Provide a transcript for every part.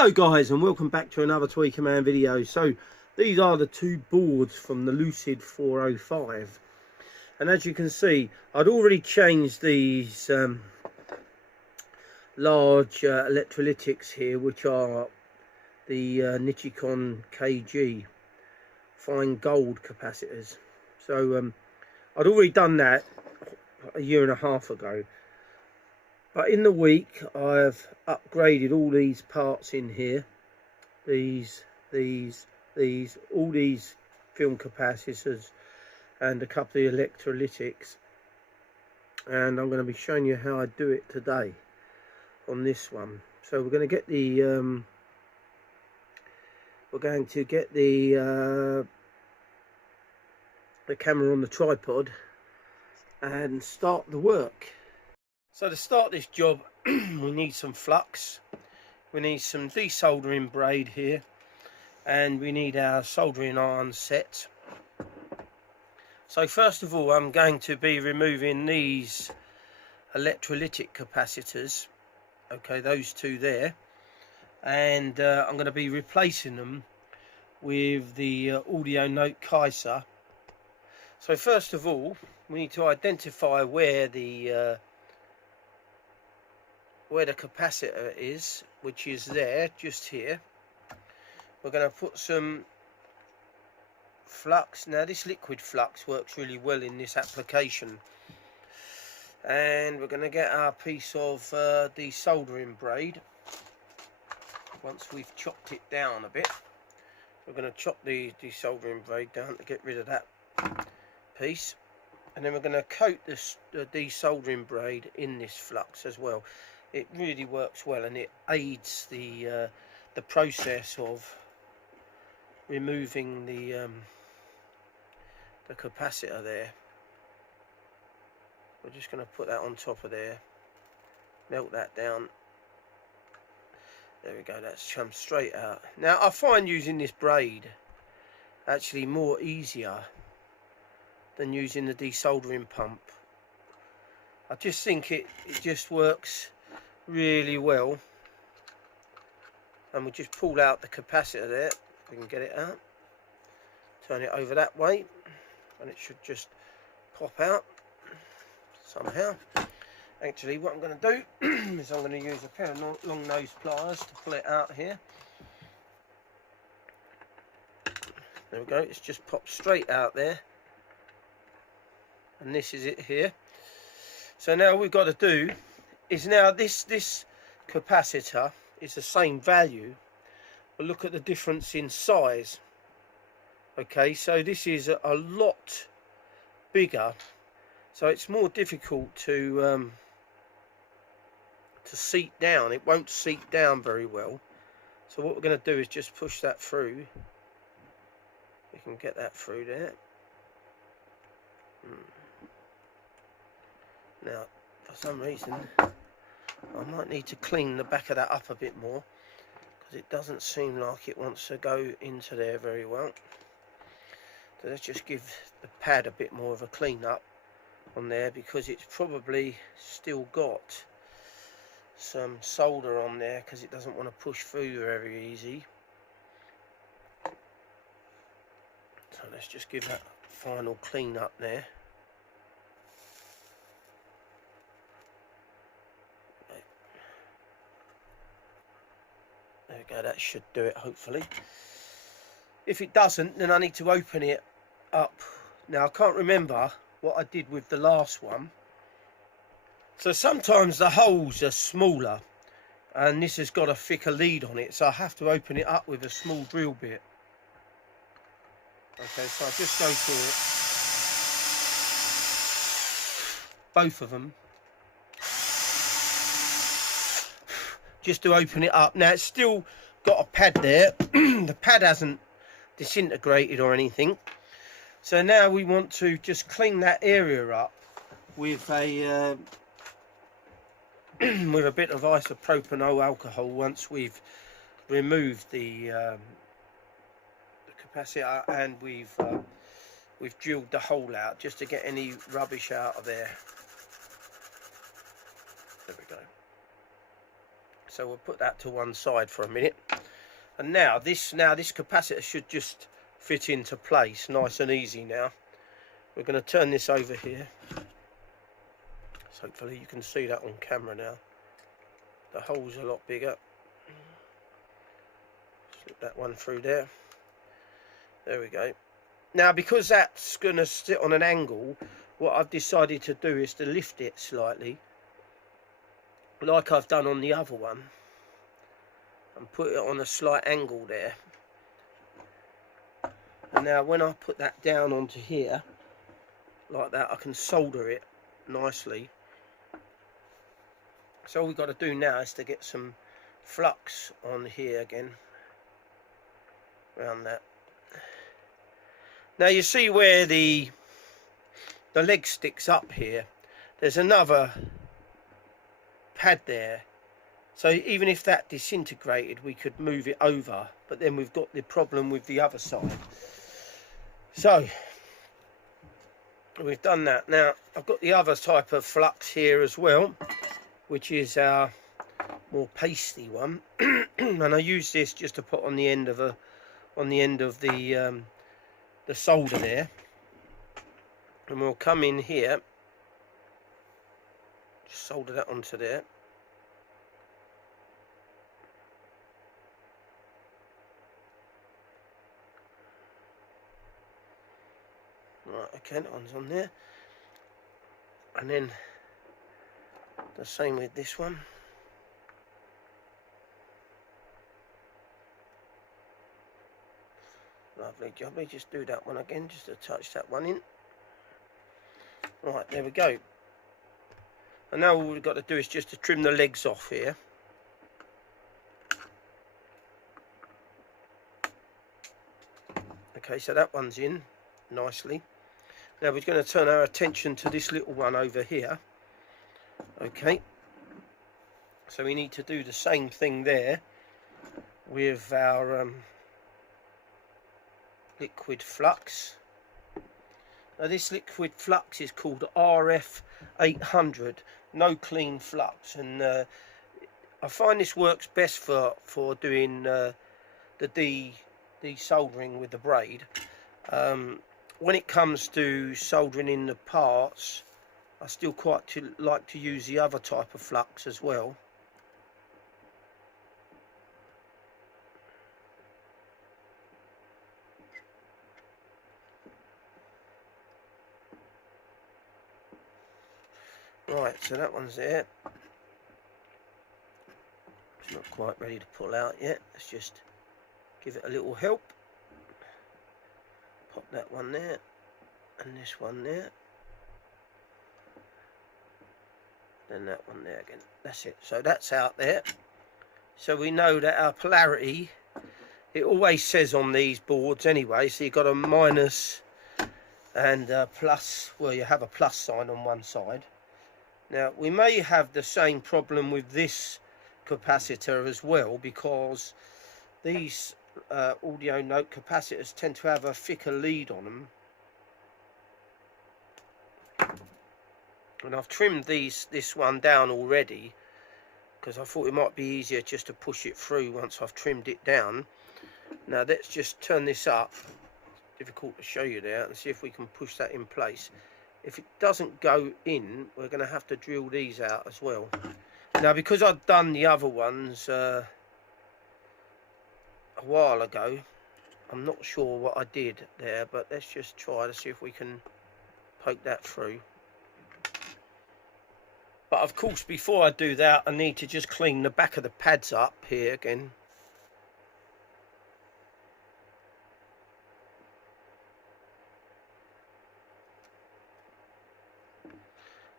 Hello guys, and welcome back to another Tweaker Man video. So these are the two boards from the Lucid 405, and as you can see, I'd already changed these large electrolytics here, which are the Nichicon KG fine gold capacitors. So I'd already done that a year and a half ago. But in the week, I've upgraded all these parts in here. All these film capacitors and a couple of electrolytics. And I'm going to be showing you how I do it today on this one. So we're going to get the camera on the tripod and start the work. So to start this job, we need some flux, we need some desoldering braid here, and we need our soldering iron set. So first of all, I'm going to be removing these electrolytic capacitors, okay, those two there, and I'm going to be replacing them with the audio note Capacitor. So first of all, we need to identify where the capacitor is, which is there, just here. We're going to put some flux. Now this liquid flux works really well in this application, and we're going to get our piece of desoldering braid. Once we've chopped it down a bit, we're going to chop the desoldering braid down to get rid of that piece, and then we're going to coat the desoldering braid in this flux as well. It really works well, and it aids the process of removing the capacitor there. We're just going to put that on top of there, melt that down. There we go, that's come straight out. Now I find using this braid actually more easier than using the desoldering pump. I just think it just works really well. And we'll just pull out the capacitor there, if we can get it out, turn it over that way, and it should just pop out somehow. Actually, what I'm going to do is I'm going to use a pair of long nose pliers to pull it out here. There we go, it's just popped straight out there, and this is it here. So now we've got to do is, now this capacitor is the same value, but look at the difference in size. Okay, so this is a lot bigger, so it's more difficult to seat down. It won't seat down very well. So what we're going to do is just push that through. We can get that through there. Now, for some reason, I might need to clean the back of that up a bit more, because it doesn't seem like it wants to go into there very well. So let's just give the pad a bit more of a clean up on there, because it's probably still got some solder on there, because it doesn't want to push through very easy. So let's just give that final clean up there. There we go, that should do it, hopefully. If it doesn't, then I need to open it up. Now I can't remember what I did with the last one. So sometimes the holes are smaller, and this has got a thicker lead on it, so I have to open it up with a small drill bit. Okay, so I just go for both of them, just to open it up. Now it's still got a pad there. The pad hasn't disintegrated or anything. So now we want to just clean that area up with a with a bit of isopropanol alcohol once we've removed the capacitor, and we've drilled the hole out, just to get any rubbish out of there. There we go. So we'll put that to one side for a minute. And now this capacitor should just fit into place nice and easy. Now we're going to turn this over here, so hopefully you can see that on camera now. The hole's a lot bigger. Slip that one through there. There we go. Now, because that's going to sit on an angle, what I've decided to do is to lift it slightly, like I've done on the other one, and put it on a slight angle there. And now when I put that down onto here, like that, I can solder it nicely. So all we've got to do now is to get some flux on here again, around that. Now you see where the leg sticks up here, there's another pad there, so even if that disintegrated we could move it over, but then we've got the problem with the other side. So we've done that. Now I've got the other type of flux here as well, which is our more pasty one. And I use this just to put on the end of the solder there, and we'll come in here, just solder that onto there. Right, okay, that one's on there, and then the same with this one. Lovely jubbly, just do that one again, just to touch that one in. Right, there we go. And now all we've got to do is just to trim the legs off here. Okay, so that one's in nicely. Now we're going to turn our attention to this little one over here. Okay, so we need to do the same thing there with our liquid flux. Now this liquid flux is called RF 800, no clean flux, and I find this works best for doing the desoldering with the braid. When it comes to soldering in the parts, I still quite like to use the other type of flux as well. Right, so that one's there. It's not quite ready to pull out yet. Let's just give it a little help. Pop that one there, and this one there. Then that one there again. That's it. So that's out there. So we know that our polarity, it always says on these boards anyway, so you've got a minus and a plus. Well, you have a plus sign on one side. Now we may have the same problem with this capacitor as well, because these audio note capacitors tend to have a thicker lead on them. And I've trimmed this one down already, because I thought it might be easier just to push it through once I've trimmed it down. Now let's just turn this up. Difficult to show you there, and see if we can push that in place. If it doesn't go in, we're going to have to drill these out as well. Now because I've done the other ones a while ago, I'm not sure what I did there, but let's just try to see if we can poke that through. But of course, before I do that, I need to just clean the back of the pads up here again.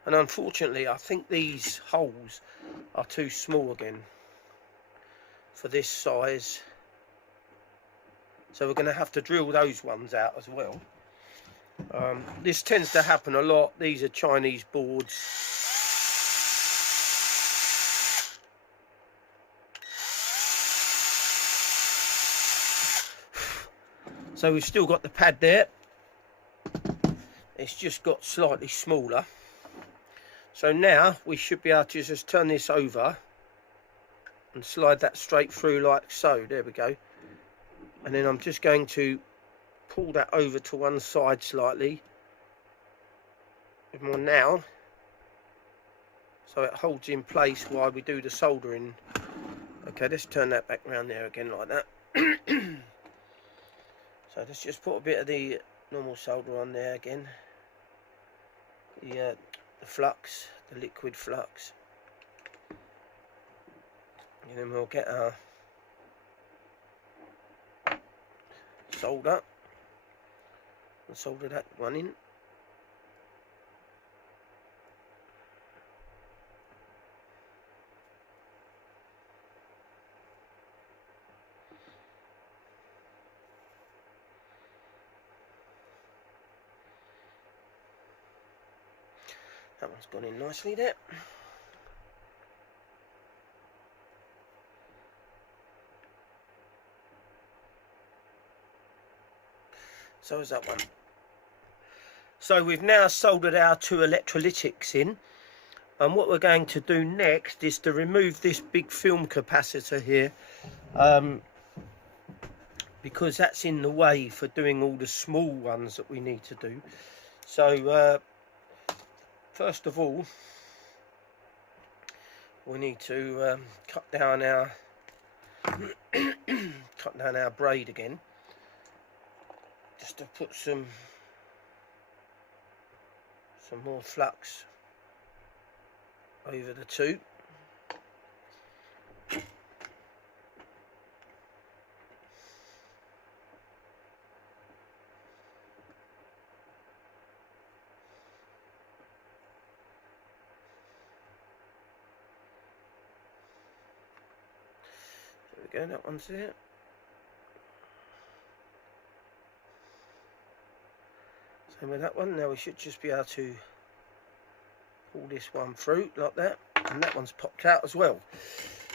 And unfortunately, I think these holes are too small again for this size. So we're going to have to drill those ones out as well. This tends to happen a lot. These are Chinese boards. So we've still got the pad there. It's just got slightly smaller. So now we should be able to just turn this over and slide that straight through like so. There we go. and then I'm just going to pull that over to one side slightly with my nail, so it holds in place while we do the soldering. Okay, let's turn that back around there again like that. So let's just put a bit of the normal solder on there again, the flux, the liquid flux, and then we'll get our solder and solder that one in. That one's gone in nicely there. So is that one. So we've now soldered our two electrolytics in, and what we're going to do next is to remove this big film capacitor here, because that's in the way for doing all the small ones that we need to do. So first of all, we need to cut down our braid again, just to put some more flux over the two. There we go, that one's there. Same with that one. Now we should just be able to pull this one through like that, and that one's popped out as well.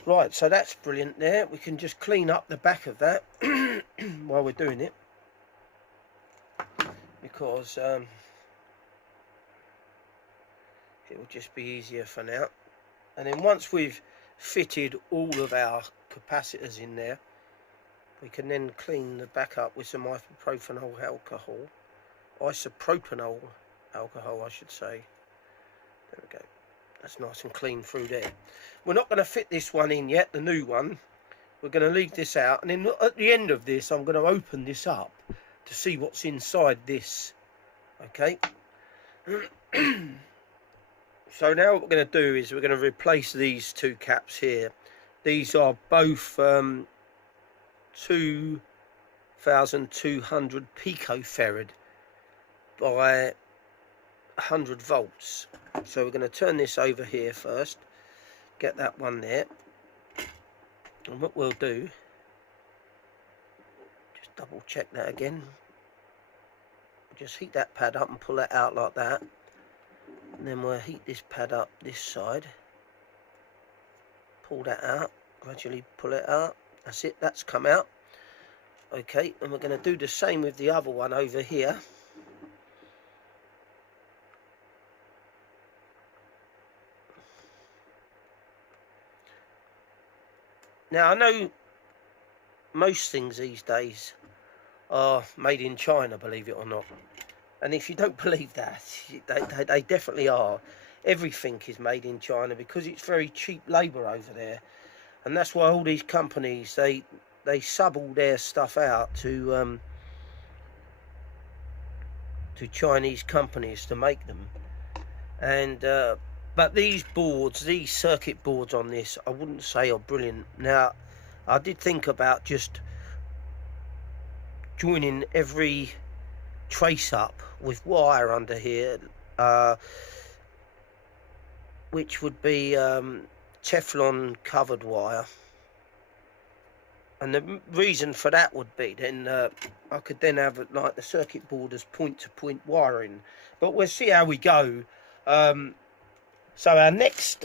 Right, so that's brilliant there. We can just clean up the back of that while we're doing it, because it will just be easier for now. And then once we've fitted all of our capacitors in there, we can then clean the back up with some isopropyl alcohol, I should say. There we go. That's nice and clean through there. We're not going to fit this one in yet, the new one. We're going to leave this out, and then at the end of this I'm going to open this up to see what's inside this. Okay. So now what we're going to do is we're going to replace these two caps here. These are both 2200 picofarad by 100 volts. So we're going to turn this over here first, get that one there, and what we'll do, just double check that again, just heat that pad up and pull that out like that, and then we'll heat this pad up this side, pull that out, gradually pull it out. That's it, that's come out. Okay, and we're going to do the same with the other one over here. Now I know most things these days are made in China, believe it or not, and if you don't believe that, they definitely are. Everything is made in China because it's very cheap labour over there, and that's why all these companies, they sub all their stuff out to Chinese companies to make them. And but these boards, these circuit boards on this, I wouldn't say are brilliant. Now I did think about just joining every trace up with wire under here, which would be Teflon covered wire. And the reason for that would be then I could then have like the circuit board as point-to-point wiring. But we'll see how we go. So our next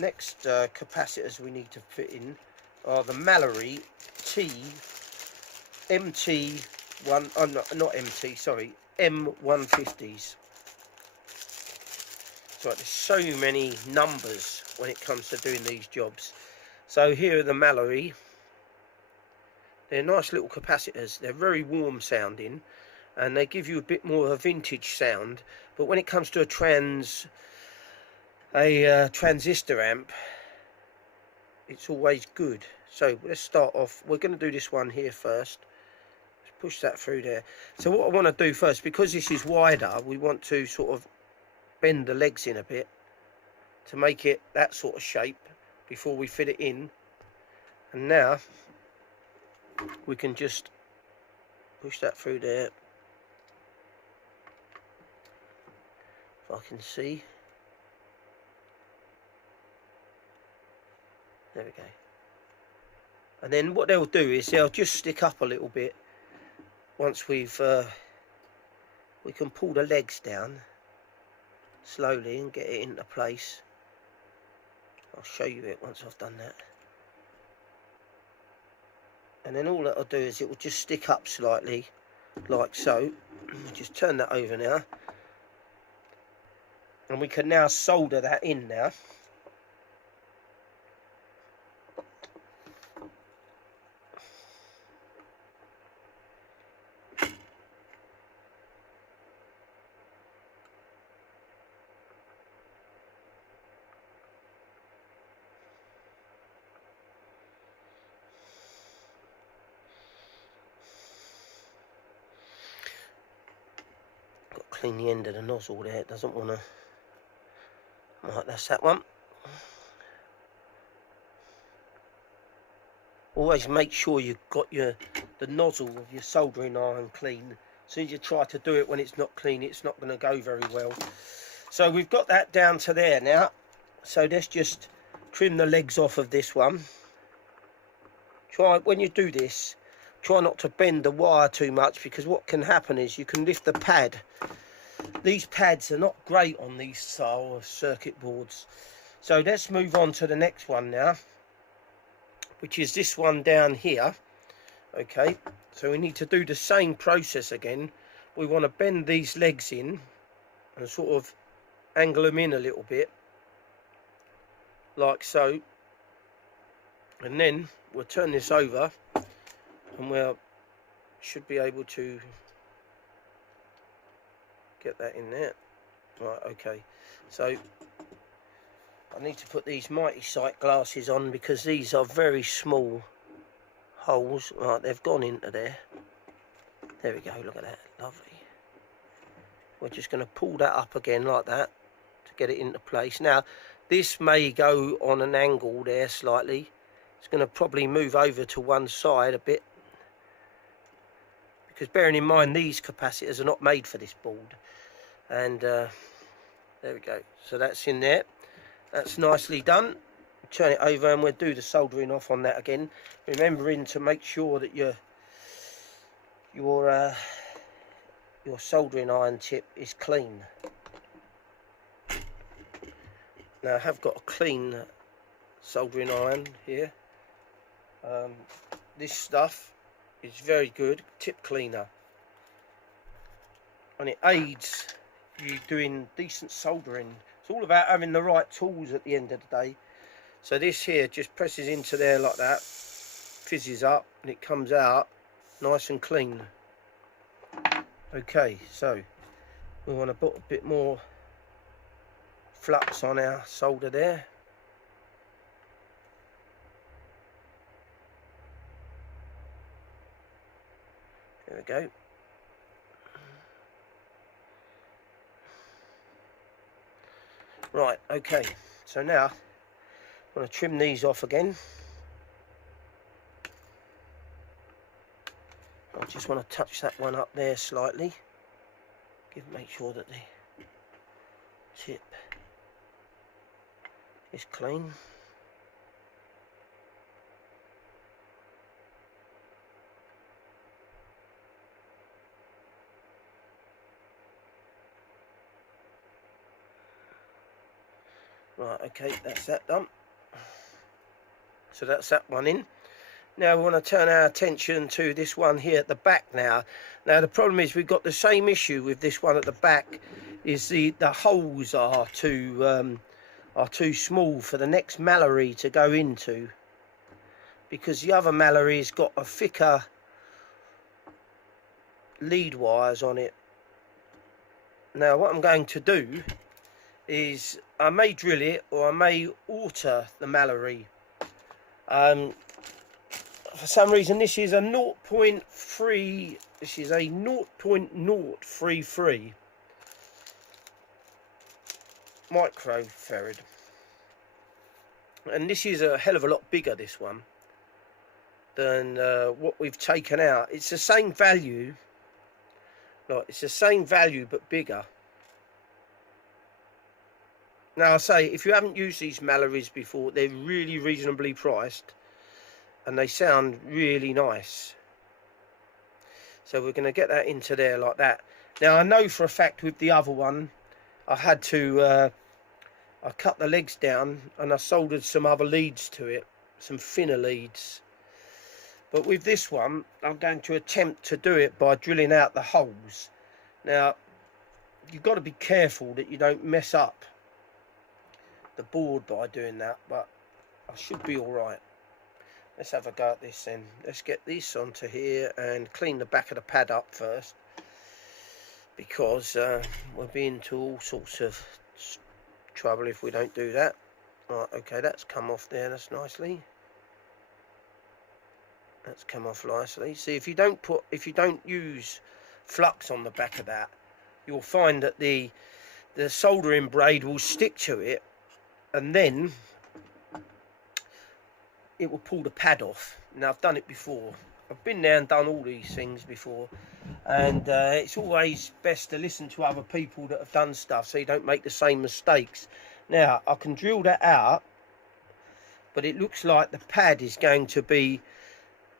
capacitors we need to fit in are the Mallory M150s. So there's so many numbers when it comes to doing these jobs. So here are the Mallory They're nice little capacitors. They're very warm sounding, and they give you a bit more of a vintage sound. But when it comes to a transistor amp, it's always good. So let's start off. We're going to do this one here first. Let's push that through there. So what I want to do first, because this is wider, we want to sort of bend the legs in a bit to make it that sort of shape before we fit it in. And now we can just push that through there. If I can see. There we go. And then what they'll do is they'll just stick up a little bit once we can pull the legs down slowly and get it into place. I'll show you it once I've done that. And then all that'll do is it will just stick up slightly, like so. Just turn that over now. And we can now solder that in now. Clean the end of the nozzle there, it doesn't want to. Right, that's that one. Always make sure you've got the nozzle of your soldering iron clean. As soon as you try to do it when it's not clean, it's not going to go very well. So we've got that down to there now. So let's just trim the legs off of this one. Try, when you do this, try not to bend the wire too much, because what can happen is you can lift the pad. These pads are not great on these style of circuit boards. So let's move on to the next one now, which is this one down here. Okay, so we need to do the same process again. We want to bend these legs in and sort of angle them in a little bit, like so. And then we'll turn this over and we should be able to get that in there. Right, okay. So I need to put these mighty sight glasses on, because these are very small holes. Right, they've gone into there. There we go, look at that, lovely. We're just going to pull that up again like that to get it into place. Now, this may go on an angle there slightly. It's going to probably move over to one side a bit, because bearing in mind these capacitors are not made for this board. And there we go, so that's in there. That's nicely done. Turn it over and we'll do the soldering off on that again, remembering to make sure that your soldering iron tip is clean. Now I have got a clean soldering iron here. This stuff is very good, tip cleaner, and it aids you doing decent soldering. It's all about having the right tools at the end of the day. So this here just presses into there like that, fizzes up, and it comes out nice and clean. Okay, so we want to put a bit more flux on our solder there. There we go. Right, okay, so now I'm going to trim these off again. I just want to touch that one up there slightly. Make sure that the tip is clean. Right, okay, that's that done. So that's that one in. Now we want to turn our attention to this one here at the back now. Now the problem is we've got the same issue with this one at the back, is the holes are too small for the next Mallory to go into, because the other Mallory's got a thicker lead wires on it. Now what I'm going to do is I may drill it, or I may alter the Mallory. For some reason this is a 0.3, this is a 0.033 microfarad, and this is a hell of a lot bigger, this one, than what we've taken out. It's the same value, like it's the same value but bigger. Now I say, if you haven't used these Mallories before, they're really reasonably priced and they sound really nice. So we're going to get that into there like that. Now I know for a fact with the other one I had to I cut the legs down and I soldered some other leads to it, some thinner leads. But with this one I'm going to attempt to do it by drilling out the holes. Now you've got to be careful that you don't mess up the board by doing that, but I should be alright. Let's have a go at this then. Let's get this onto here and clean the back of the pad up first, because we'll be into all sorts of trouble if we don't do that. Right, okay, that's come off there, that's nicely. That's come off nicely. See, if you don't use flux on the back of that, you'll find that the soldering braid will stick to it, and then it will pull the pad off. Now I've done it before. I've been there and done all these things before, and it's always best to listen to other people that have done stuff so you don't make the same mistakes. Now I can drill that out, but it looks like the pad is going to be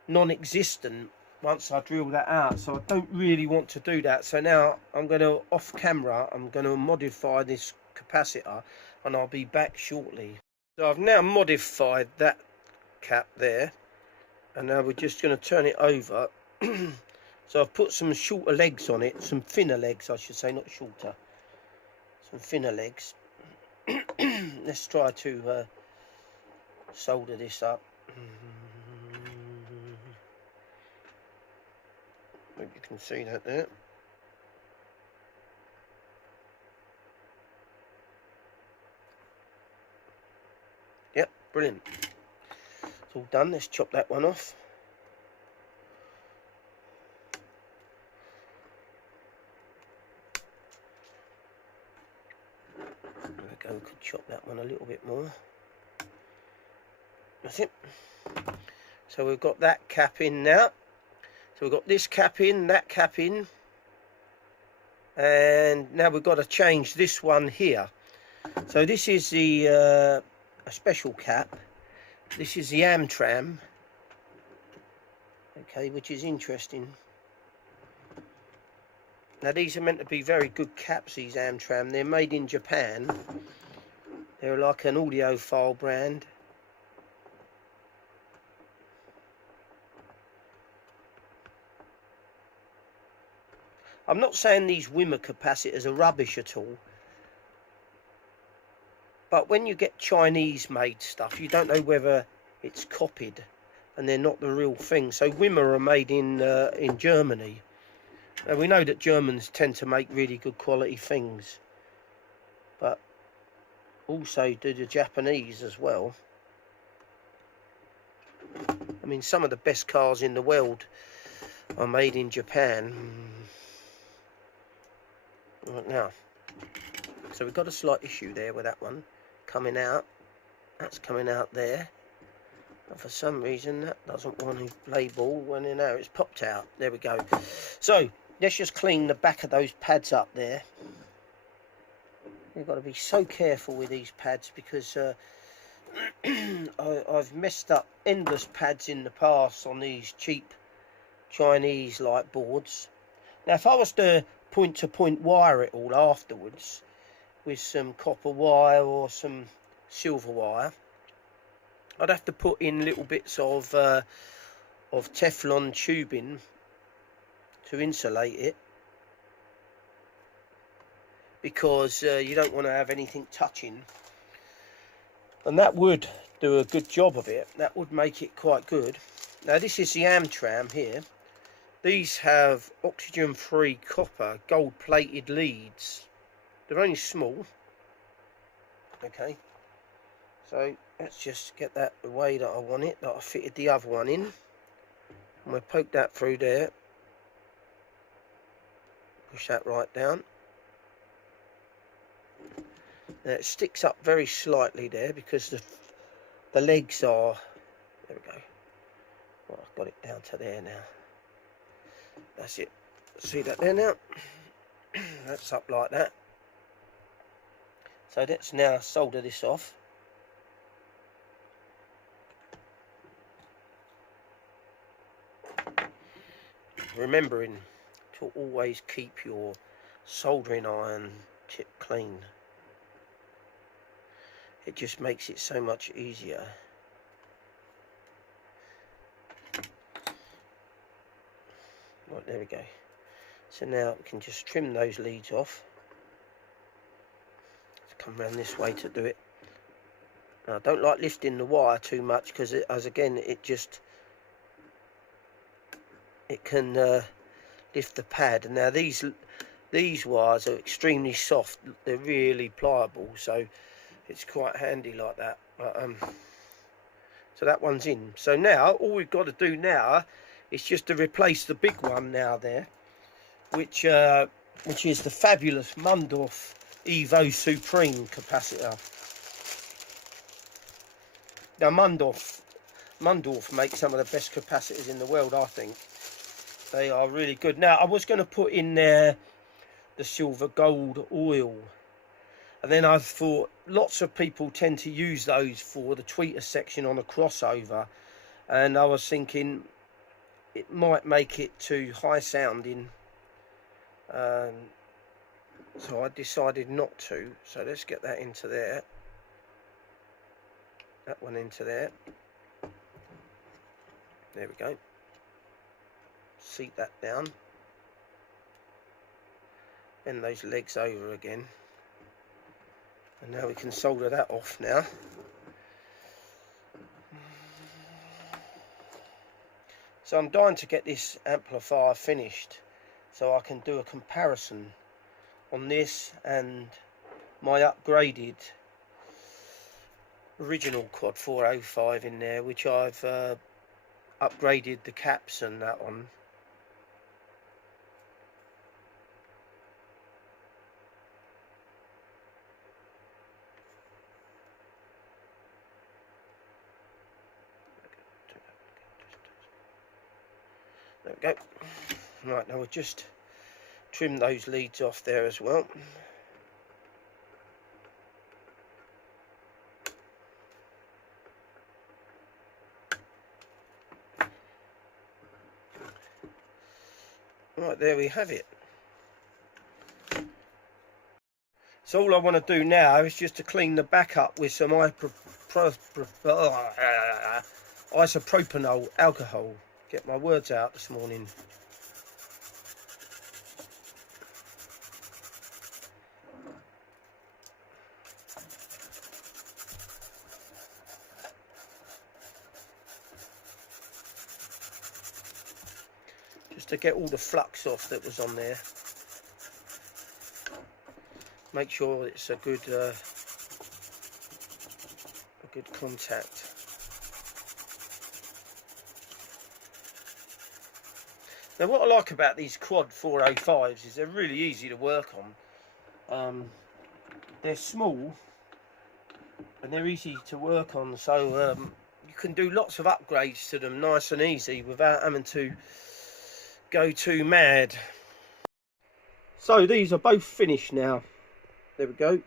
non-existent once I drill that out, so I don't really want to do that. So now I'm going to, off camera, I'm going to modify this capacitor, and I'll be back shortly. So I've now modified that cap there, and now we're just going to turn it over. So I've put some shorter legs on it, some thinner legs I should say, not shorter, some thinner legs. Let's try to solder this up. Hope you can see that there. Yep, brilliant. It's all done. Let's chop that one off. There we go, we could chop that one a little bit more. That's it. So we've got that cap in now. So we've got this cap in, that cap in, and now we've got to change this one here. So this is the a special cap. This is the Amtram, okay, which is interesting. Now these are meant to be very good caps, these Amtram. They're made in Japan. They're like an audiophile brand. I'm not saying these Wimmer capacitors are rubbish at all, but when you get Chinese made stuff, you don't know whether it's copied and they're not the real thing. So Wimmer are made in Germany, and we know that Germans tend to make really good quality things, but also do the Japanese as well. I mean, some of the best cars in the world are made in Japan. Right now, so we've got a slight issue there with that one coming out. That's coming out there, and for some reason that doesn't want to play ball when you know it's popped out. There we go. So let's just clean the back of those pads up there. You've got to be so careful with these pads, because I've messed up endless pads in the past on these cheap Chinese like boards. Now if I was to point-to-point wire it all afterwards with some copper wire or some silver wire, I'd have to put in little bits of Teflon tubing to insulate it, because you don't want to have anything touching, and that would do a good job of it, that would make it quite good. Now this is the Amtram here. These have oxygen-free copper gold-plated leads. They're only small. Okay, so let's just get that the way that I want it, that I fitted the other one in. I'm going to poke that through there. Push that right down. Now it sticks up very slightly there because the legs are, there we go. Well, I've got it down to there now. That's it. See that there now? That's up like that. So let's now solder this off. Remembering to always keep your soldering iron tip clean. It just makes it so much easier. Right, there we go. So now we can just trim those leads off. Let's come around this way to do it. Now, I don't like lifting the wire too much because as again it can lift the pad. And now these wires are extremely soft. They're really pliable, so it's quite handy like that. So that one's in. So now all we've got to do now is just to replace the big one now there, which is the fabulous Mundorf Evo Supreme capacitor. Now Mundorf makes some of the best capacitors in the world, I think. They are really good. Now I was going to put in there the silver gold oil, and then I thought lots of people tend to use those for the tweeter section on a crossover, and I was thinking it might make it too high sounding, so I decided not to. So let's get that into there, that one into there. There we go. Seat that down, bend those legs over again, and now we can solder that off now. So I'm dying to get this amplifier finished so I can do a comparison on this and my upgraded original quad 405 in there, which I've upgraded the caps and that on. There we go. Right, now we'll just trim those leads off there as well. Right, there we have it. So all I want to do now is just to clean the back up with some isopropanol alcohol. Get my words out this morning. Just to get all the flux off that was on there. Make sure it's a good contact. Now what I like about these quad 405s is they're really easy to work on. They're small and they're easy to work on, so you can do lots of upgrades to them nice and easy without having to go too mad. So these are both finished now. There we go,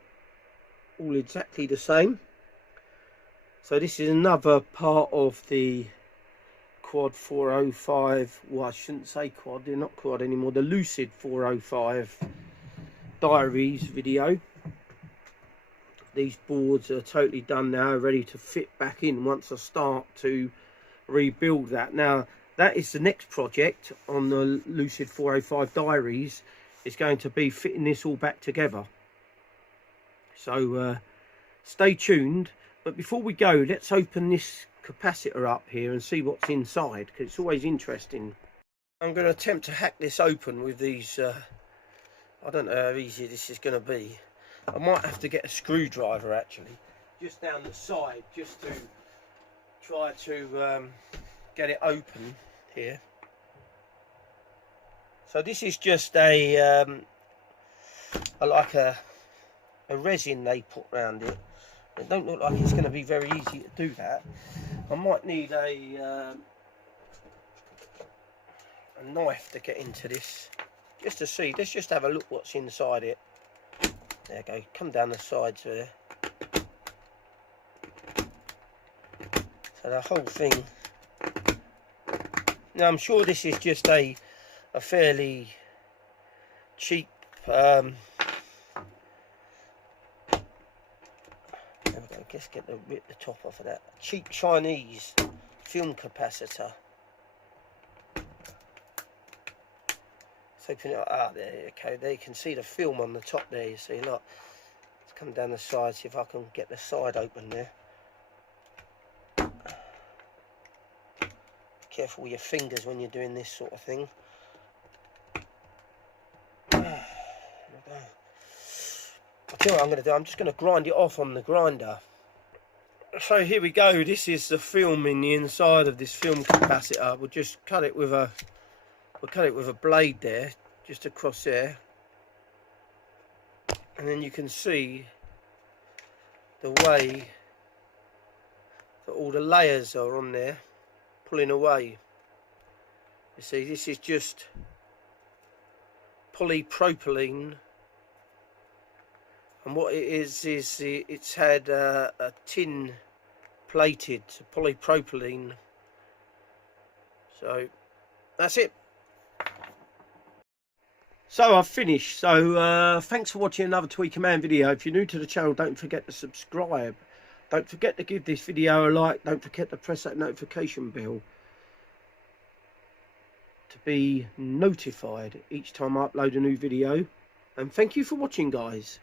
all exactly the same. So this is another part of the quad 405, well I shouldn't say quad, they're not quad anymore, the Lucid 405 Diaries video. These boards are totally done now, ready to fit back in once I start to rebuild that. Now that is the next project on the Lucid 405 Diaries, is going to be fitting this all back together. So stay tuned, But before we go, let's open this capacitor up here and see what's inside, because it's always interesting. I'm going to attempt to hack this open with these, I don't know how easy this is going to be. I might have to get a screwdriver actually, just down the side, just to try to get it open here. So this is just like a resin they put around it. It don't look like it's going to be very easy to do that. I might need a knife to get into this, just to see. Let's just have a look what's inside it. There you go, come down the sides there. So the whole thing. Now I'm sure this is just a fairly cheap there we go, let's rip the top off of that. Cheap Chinese film capacitor. Let's open it up. There, okay, there you can see the film on the top there, you see, look. Let's come down the side, see if I can get the side open there. Careful with your fingers when you're doing this sort of thing. I'll tell you what I'm going to do, I'm just going to grind it off on the grinder. So here we go, this is the film in the inside of this film capacitor. We'll just cut it with a blade there, just across there. And then you can see the way that all the layers are on there, pulling away. You see, this is just polypropylene. And what it is it's had a tin plated polypropylene. So that's it. So I've finished. So thanks for watching another Tweaker video. If you're new to the channel, don't forget to subscribe. Don't forget to give this video a like. Don't forget to press that notification bell to be notified each time I upload a new video. And thank you for watching, guys.